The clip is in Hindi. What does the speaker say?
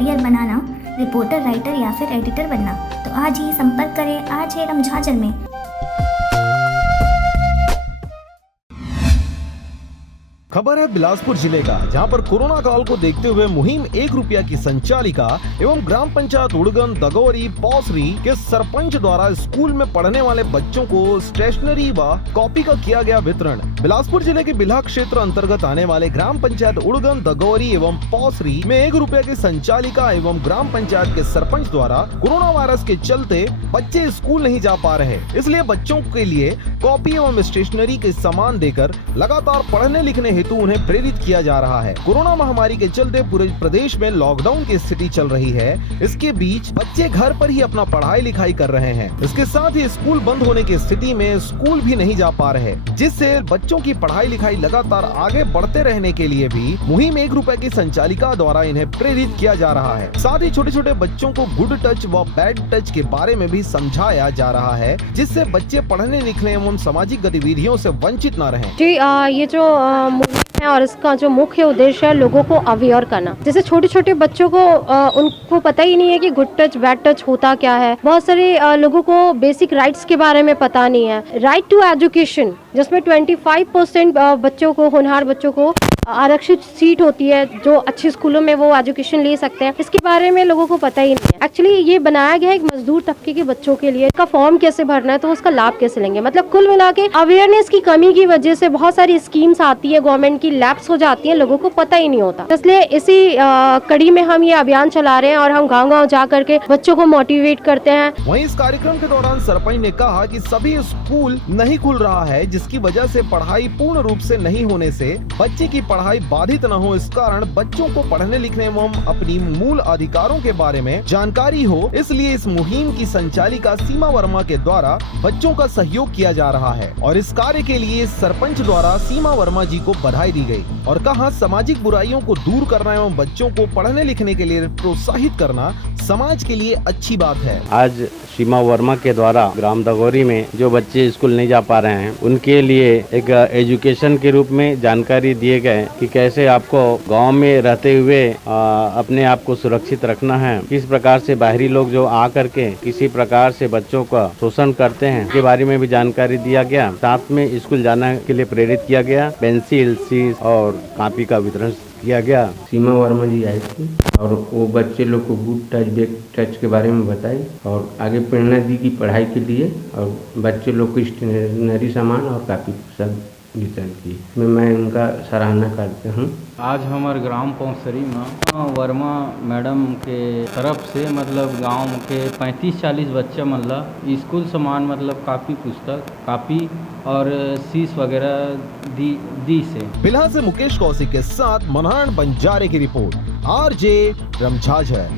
करियर बनाना, रिपोर्टर, राइटर या फिर एडिटर बनना, तो आज ही संपर्क करें आज है रमझाझर में। खबर है बिलासपुर जिले का, जहां पर कोरोना काल को देखते हुए मुहिम 1 रुपया की संचालिका एवं ग्राम पंचायत उड़गन दगोरी पौसरी के सरपंच द्वारा स्कूल में पढ़ने वाले बच्चों को स्टेशनरी व कॉपी का किया गया वितरण। बिलासपुर जिले के बिल्हा क्षेत्र अंतर्गत आने वाले ग्राम पंचायत उड़गन दगोरी एवं पौसरी में 1 रुपया की संचालिका एवं ग्राम पंचायत के सरपंच द्वारा कोरोना वायरस के चलते बच्चे स्कूल नहीं जा पा रहे, इसलिए बच्चों के लिए कॉपी एवं स्टेशनरी के सामान देकर लगातार पढ़ने लिखने हेतु उन्हें प्रेरित किया जा रहा है। कोरोना महामारी के चलते पूरे प्रदेश में लॉकडाउन की स्थिति चल रही है। इसके बीच बच्चे घर पर ही अपना पढ़ाई लिखाई कर रहे हैं। इसके साथ ही स्कूल बंद होने की स्थिति में स्कूल भी नहीं जा पा रहे, जिससे बच्चों की पढ़ाई लिखाई लगातार आगे बढ़ते रहने के लिए भी मुहिम 1 रुपए की संचालिका द्वारा इन्हें प्रेरित किया जा रहा है। साथ ही छोटे छोटे बच्चों को गुड टच व बैड टच के बारे में भी समझाया जा रहा है, जिससे बच्चे पढ़ने लिखने एवं सामाजिक गतिविधियों से वंचित न रहें। जी ये जो है और इसका जो मुख्य उद्देश्य है लोगों को अवेयर करना। जैसे छोटे छोटे बच्चों को उनको पता ही नहीं है कि गुड टच बैड टच होता क्या है। बहुत सारे लोगों को बेसिक राइट्स के बारे में पता नहीं है। राइट टू एजुकेशन, जिसमें 25% बच्चों को, होनहार बच्चों को आरक्षित सीट होती है, जो अच्छे स्कूलों में वो एजुकेशन ले सकते हैं, इसके बारे में लोगों को पता ही नहीं है। एक्चुअली ये बनाया गया है एक मजदूर तबके के बच्चों के लिए। इसका फॉर्म कैसे भरना है, तो उसका लाभ कैसे लेंगे। मतलब कुल मिला के अवेयरनेस की कमी की वजह से बहुत सारी स्कीम्स आती है, गवर्नमेंट की लैप्स हो जाती है, लोगों को पता ही नहीं होता। इसलिए इसी कड़ी में हम ये अभियान चला रहे हैं और हम गाँव-गाँव जा करके बच्चों को मोटिवेट करते हैं। वहीं इस कार्यक्रम के दौरान सरपंच ने कहा कि सभी स्कूल नहीं खुल रहा है, जिसकी वजह से पढ़ाई पूर्ण रूप से नहीं होने से बच्चे की पढ़ाई बाधित न हो। इस कारण बच्चों को पढ़ने लिखने एवं अपनी मूल अधिकारों के बारे में जानकारी हो, इसलिए इस मुहिम की संचालिका सीमा वर्मा के द्वारा बच्चों का सहयोग किया जा रहा है। और इस कार्य के लिए सरपंच द्वारा सीमा वर्मा जी को बधाई दी गई और कहा, सामाजिक बुराइयों को दूर करना एवं बच्चों को पढ़ने लिखने के लिए प्रोत्साहित करना समाज के लिए अच्छी बात है। आज सीमा वर्मा के द्वारा ग्राम दगोरी में जो बच्चे स्कूल नहीं जा पा रहे हैं, उनके लिए एक एजुकेशन के रूप में जानकारी दिए गए कि कैसे आपको गांव में रहते हुए अपने आप को सुरक्षित रखना है, किस प्रकार से बाहरी लोग जो आ करके किसी प्रकार से बच्चों का शोषण करते हैं, के बारे में भी जानकारी दिया गया। साथ में स्कूल जाने के लिए प्रेरित किया गया। पेंसिल, शीश और कॉपी का वितरण किया गया। सीमा वर्मा जी आई थी और वो बच्चे लोग को गुड टच बैड टच के बारे में बताई और आगे प्रेरणा दी की पढ़ाई के लिए, और बच्चे लोग को स्टेशनरी सामान और कापी सब वितरण की। मैं उनका सराहना करता हूँ। आज हमारे ग्राम पौसरी में वर्मा मैडम के तरफ से मतलब गांव के 35-40 बच्चे मतलब स्कूल सामान मतलब कापी, पुस्तक, कापी और शीश वगैरह दी से। बिल्हा से मुकेश कौशिक के साथ मनोहर बंजारे की रिपोर्ट, RJ रमझाझर।